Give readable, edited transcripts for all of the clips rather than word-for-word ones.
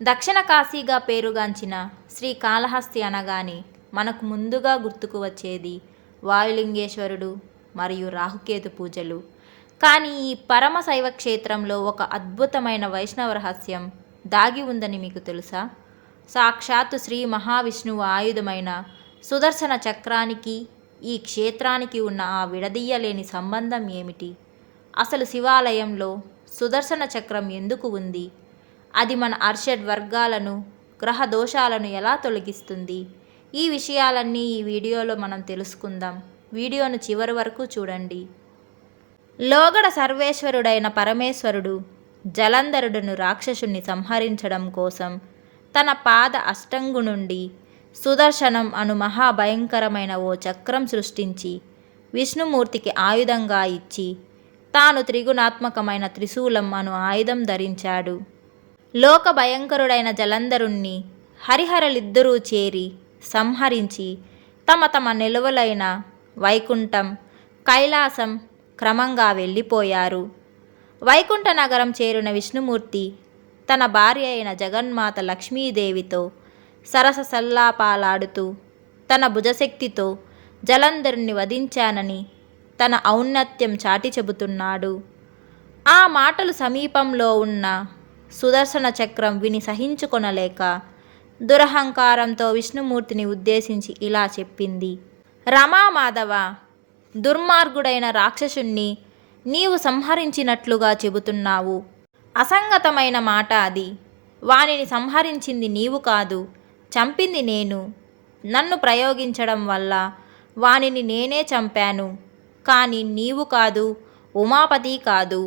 దక్షిణ కాశీగా పేరుగాంచిన శ్రీకాళహస్తి అనగానే మనకు ముందుగా గుర్తుకు వచ్చేది వాయులింగేశ్వరుడు మరియు రాహుకేతు పూజలు. కానీ ఈ పరమ శైవ క్షేత్రంలో ఒక అద్భుతమైన వైష్ణవ రహస్యం దాగి ఉందని మీకు తెలుసా? సాక్షాత్తు శ్రీ మహావిష్ణువు ఆయుధమైన సుదర్శన చక్రానికి ఈ క్షేత్రానికి ఉన్న ఆ విడదీయలేని సంబంధం ఏమిటి? అసలు శివాలయంలో సుదర్శన చక్రం ఎందుకు ఉంది? అది మన అర్షడ్ వర్గాలను, గ్రహ దోషాలను ఎలా తొలగిస్తుంది? ఈ విషయాలన్నీ ఈ వీడియోలో మనం తెలుసుకుందాం. వీడియోను చివరి వరకు చూడండి. లోగడ సర్వేశ్వరుడైన పరమేశ్వరుడు జలంధరుడును రాక్షసుని సంహరించడం కోసం తన పాద అష్టంగు నుండి సుదర్శనం అను మహాభయంకరమైన ఓ చక్రం సృష్టించి విష్ణుమూర్తికి ఆయుధంగా ఇచ్చి తాను త్రిగుణాత్మకమైన త్రిశూలం అను ఆయుధం ధరించాడు. లోక భయంకరుడైన జలంధరుణ్ణి హరిహరలిద్దరూ చేరి సంహరించి తమ తమ నిలువలైన వైకుంఠం, కైలాసం క్రమంగా వెళ్ళిపోయారు. వైకుంఠ నగరం చేరిన విష్ణుమూర్తి తన భార్య అయిన జగన్మాత లక్ష్మీదేవితో సరస సల్లాపాలాడుతూ తన భుజశక్తితో జలంధరుణ్ణి వధించానని తన ఔన్నత్యం చాటి చెబుతున్నాడు. ఆ మాటలు సమీపంలో ఉన్న సుదర్శన చక్రం విని సహించుకొనలేక దురహంకారంతో విష్ణుమూర్తిని ఉద్దేశించి ఇలా చెప్పింది: రమామాధవ, దుర్మార్గుడైన రాక్షసుణ్ణి నీవు సంహరించినట్లుగా చెబుతున్నావు. అసంగతమైన మాట అది. వానిని సంహరించింది నీవు కాదు, చంపింది నేను. నన్ను ప్రయోగించడం వల్ల వానిని నేనే చంపాను. కానీ నీవు కాదు, ఉమాపతి కాదు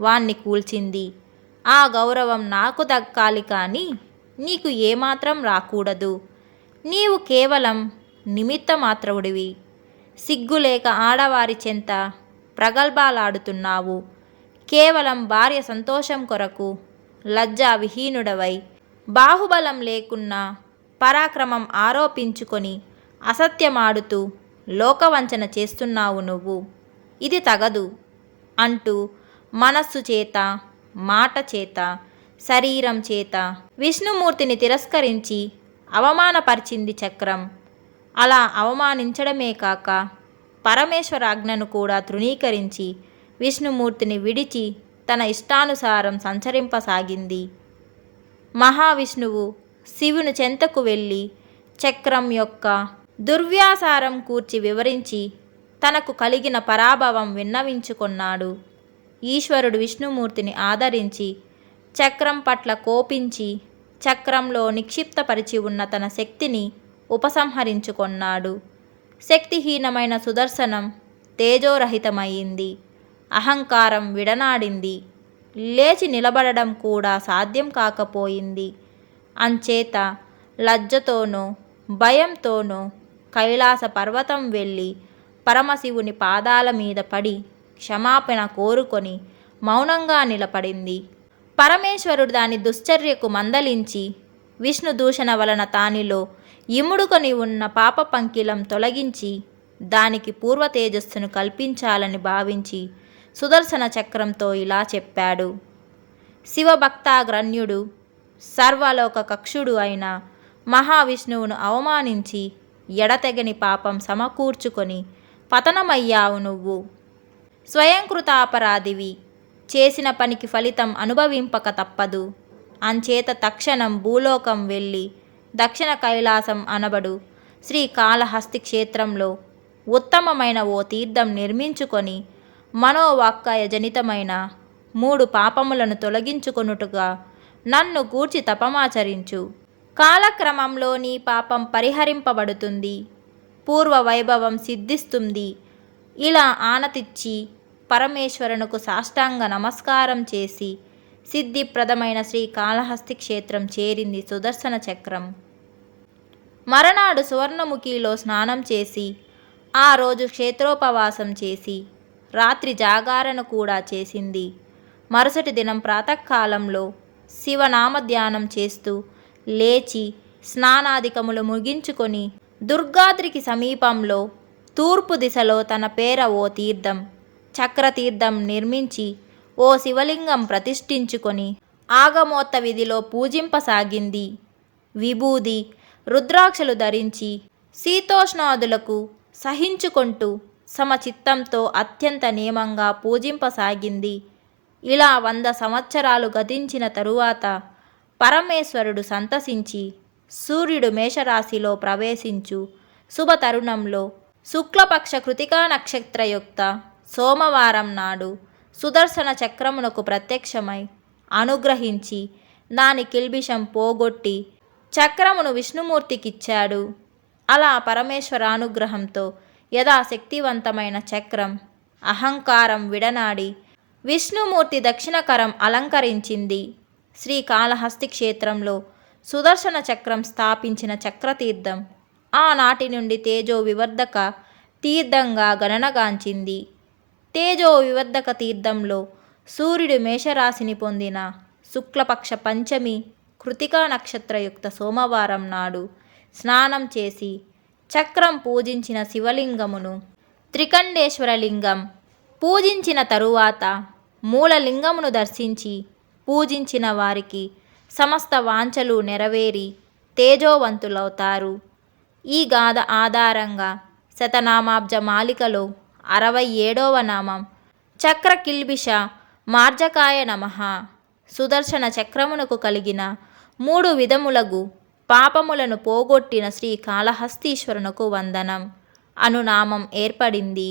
వాణ్ణి కూల్చింది. ఆ గౌరవం నాకు దక్కాలి కానీ నీకు ఏమాత్రం రాకూడదు. నీవు కేవలం నిమిత్త మాత్రుడివి. సిగ్గులేక ఆడవారి చెంత ప్రగల్భాలాడుతున్నావు. కేవలం భార్య సంతోషం కొరకు లజ్జా విహీనుడవై బాహుబలం లేకున్నా పరాక్రమం ఆరోపించుకొని అసత్యమాడుతూ లోకవంచన చేస్తున్నావు నువ్వు. ఇది తగదు అంటూ మనస్సు చేత, మాట చేత, శరీరం చేత విష్ణుమూర్తిని తిరస్కరించి అవమానపరిచింది చక్రం. అలా అవమానించడమే కాక పరమేశ్వరాజ్ఞను కూడా తృణీకరించి విష్ణుమూర్తిని విడిచి తన ఇష్టానుసారం సంచరింపసాగింది. మహావిష్ణువు శివుని చెంతకు వెళ్ళి చక్రం యొక్క దుర్వ్యాసారం కూర్చి వివరించి తనకు కలిగిన పరాభవం విన్నవించుకొన్నాడు. ఈశ్వరుడు విష్ణుమూర్తిని ఆదరించి చక్రం పట్ల కోపించి చక్రంలో నిక్షిప్తపరిచి ఉన్న తన శక్తిని ఉపసంహరించుకొన్నాడు. శక్తిహీనమైన సుదర్శనం తేజోరహితమైంది. అహంకారం విడనాడింది. లేచి నిలబడడం కూడా సాధ్యం కాకపోయింది. అంచేత లజ్జతోనో భయంతోనో కైలాస పర్వతం వెళ్ళి పరమశివుని పాదాల మీద పడి క్షమాపణ కోరుకొని మౌనంగా నిలబడింది. పరమేశ్వరుడు దాని దుశ్చర్యకు మందలించి విష్ణు దూషణ వలన తానిలో ఇముడుకొని ఉన్న పాప పంకిలం తొలగించి దానికి పూర్వ తేజస్సును కల్పించాలని భావించి సుదర్శన చక్రంతో ఇలా చెప్పాడు: శివభక్తాగ్రణ్యుడు, సర్వలోక కక్షుడు అయిన మహావిష్ణువును అవమానించి ఎడతెగని పాపం సమకూర్చుకొని పతనమయ్యావు నువ్వు. స్వయంకృతాపరాధివి. చేసిన పనికి ఫలితం అనుభవింపక తప్పదు. అంచేత తక్షణం భూలోకం వెళ్ళి దక్షిణ కైలాసం అనబడు శ్రీకాళహస్తి క్షేత్రంలో ఉత్తమమైన ఓ తీర్థం నిర్మించుకొని మనోవాక్కాయ జనితమైన 3 పాపములను తొలగించుకొనుటగా నన్ను గూర్చి తపమాచరించు. కాలక్రమంలో నీ పాపం పరిహరింపబడుతుంది, పూర్వ వైభవం సిద్ధిస్తుంది. ఇలా ఆనతిచ్చి పరమేశ్వరునకు సాష్టాంగ నమస్కారం చేసి సిద్ధిప్రదమైన శ్రీకాళహస్తి క్షేత్రం చేరింది సుదర్శన చక్రం. మరనాడు సువర్ణముఖిలో స్నానం చేసి ఆ రోజు క్షేత్రోపవాసం చేసి రాత్రి జాగారణ కూడా చేసింది. మరుసటి దినం ప్రాతకాలంలో శివనామధ్యానం చేస్తూ లేచి స్నానాధికములు ముగించుకొని దుర్గాద్రికి సమీపంలో తూర్పు దిశలో తన పేర ఓ తీర్థం, చక్రతీర్థం నిర్మించి ఓ శివలింగం ప్రతిష్ఠించుకొని ఆగమోత్త విధిలో పూజింపసాగింది. విభూది రుద్రాక్షలు ధరించి శీతోష్ణాదులకు సహించుకుంటూ సమచిత్తంతో అత్యంత నియమంగా పూజింపసాగింది. ఇలా 100 సంవత్సరాలు గతించిన తరువాత పరమేశ్వరుడు సంతసించి సూర్యుడు మేషరాశిలో ప్రవేశించు శుభతరుణంలో శుక్లపక్ష కృతికా నక్షత్రయుక్త సోమవారం నాడు సుదర్శన చక్రమునకు ప్రత్యక్షమై అనుగ్రహించి దాని కిల్బిషం పోగొట్టి చక్రమును విష్ణుమూర్తికిచ్చాడు. అలా పరమేశ్వరానుగ్రహంతో యథాశక్తివంతమైన చక్రం అహంకారం విడనాడి విష్ణుమూర్తి దక్షిణకరం అలంకరించింది. శ్రీకాళహస్తి క్షేత్రంలో సుదర్శన చక్రం స్థాపించిన చక్రతీర్థం ఆనాటి నుండి తేజో వివర్ధక తీర్థంగా గణనగాంచింది. తేజో వివర్ధక తీర్థంలో సూర్యుడు మేషరాశిని పొందిన శుక్లపక్ష పంచమి కృతికా నక్షత్రయుక్త సోమవారం నాడు స్నానం చేసి చక్రం పూజించిన శివలింగమును త్రికండేశ్వరలింగం పూజించిన తరువాత మూలలింగమును దర్శించి పూజించిన వారికి సమస్త వాంఛలు నెరవేరి తేజోవంతులవుతారు. ఈ గాథ ఆధారంగా శతనామాబ్జ మాలికలో 67వ నామం చక్ర కిల్బిష మార్జకాయ నమః. సుదర్శన చక్రమునకు కలిగిన 3 విధములగు పాపములను పోగొట్టిన శ్రీకాళహస్తీశ్వరునకు వందనం అను నామం ఏర్పడింది.